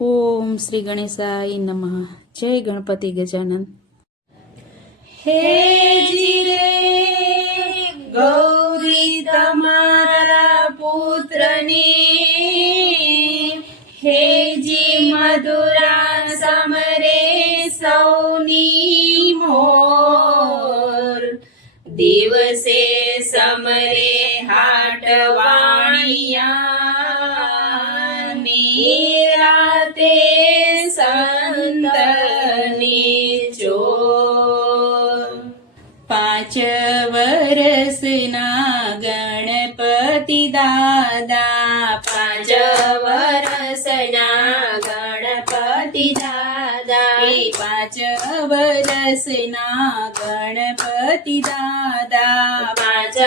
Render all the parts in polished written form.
ओम श्री गणेशाय नमः। जय गणपति गजानन। हे जीरे गौरी तमारा पुत्रनी, हे जी मधुरा समरे सौनी मोर, दिवसे समरे हाटवाणिया निराते संतनी चोर। 5 વર્ષના ગણપતિ દાદા, 5 વર્ષના ગણપતિ દાદા, 5 વર્ષના ગણપતિ દાદા, 5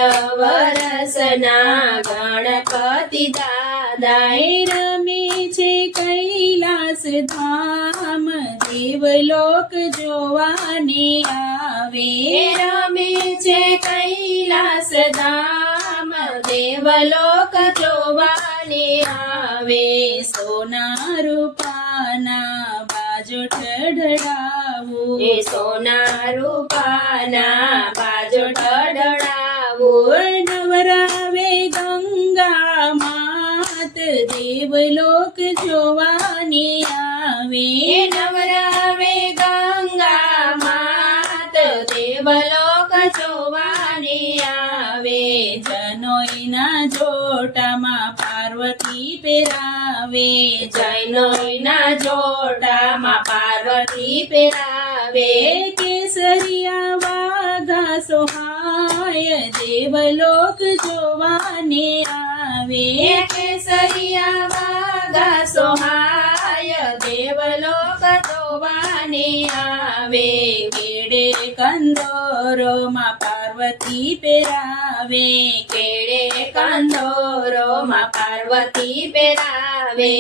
વર્ષના ગણપતિ દાદા। રમે છે કૈલાસ ધામ, દેવલોક જોવાને આવે। રમે છે કૈલાસ ધામ, દેવલોક જોવાને આવે। સોના રૂપાના બાજોટ ઢળાવું, સોના રૂપાના બાજોટ ઢળાવું। નવરાવે ગંગા માત, દેવલોક જોવાને આવે। નવરાવે ગંગા માત, દેવલોક જોવાને આવે। જનોઈના જોટામાં પાર્વતી પહેરાવે, જનોઈના જોટામાં પાર્વતી પહેરાવે। કેસરિયા વાઘા સોહાય, દેવલોક જોવાને આવે। કેસરિયા વાઘા સોહાય, દેવલોક જોવાને આવે। કેડે કંદોરોમાં પાર્વતી પહેરાવે, કેડે કંદોરોમાં પાર્વતી પહેરાવે।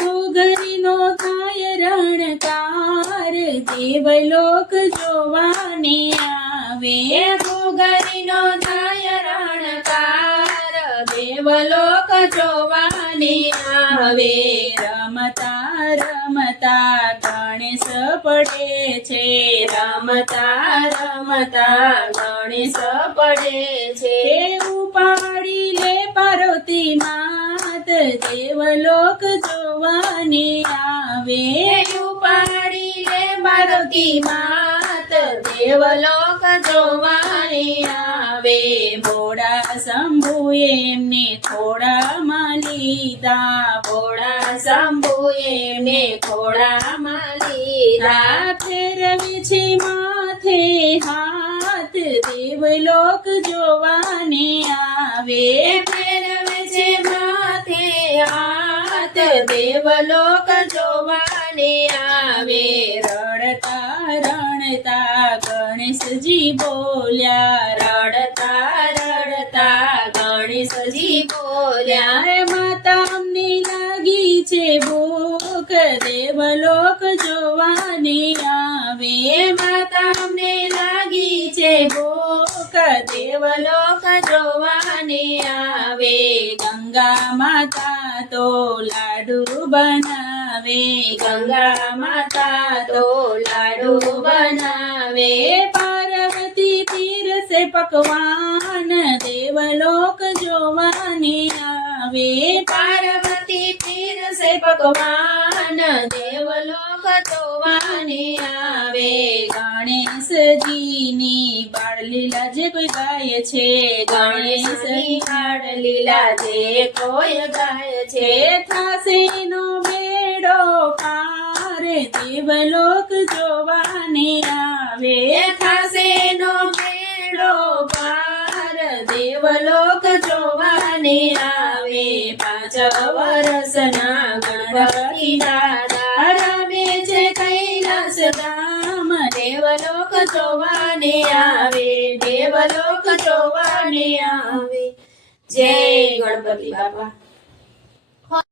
ઘૂઘરીનો થાય રણકાર, દેવલોક જોવાને આવે। ઘૂઘરીનો થાય રણકાર, દેવલોક જોવાને આવે। રમતા રમતા ગણેશ પડે છે, રમતા રમતા ગણેશ પડે છે। ઉપાડી લે પાર્વતી માત, દેવલોક જોવાને આવે। ઉપાડી લે પાર્વતી માત, દેવલોક જોવાને આવે। ભોળા શંભુ એમને થોડામાં લીધા, ભોળા શંભુ એમને થોડામાં લીધા। ફેરવે છે માથે હાથ, દેવલોક જોવાને આવે। ફેરવે છે માથે હાથ, દેવલોક જોવાને આવે। રડતા રડતા ગણેશજી બોલ્યા, રડતા રડતા ગણેશજી બોલ્યા। માતા અમને લાગી છે ભૂખ, દેવલોક જોવાને આવે। માતા અમને લાગી છે ભૂખ, દેવલોક જોવાને આવે। ગંગા માતા તો લાડુ બનાવે, ગંગા માતા તો લાડુ બનાવે। પાર્વતી પીરસે પકવાન, દેવલોક જોવાને આવે। પાર્વતી પીરસે પકવાન, દેવલોક જોવાને આવે। ગણેશજીની બાળલીલા જે કોઈ ગાય છે, ગણેશની બાળલીલા જે કોઈ ગાય છે। થાશે નો બેડો પાર, દેવલોક જોવાને આવે। થાશે નો બેડો પાર, દેવલોક જોવાને આવે। 5 વર્ષના ગણપતિ દાદા, રમે છે કૈલાસ ધામ, દેવલોક જોવાને આવે। દેવલોક જોવાને આવે। જય ગણપતિ બાપા।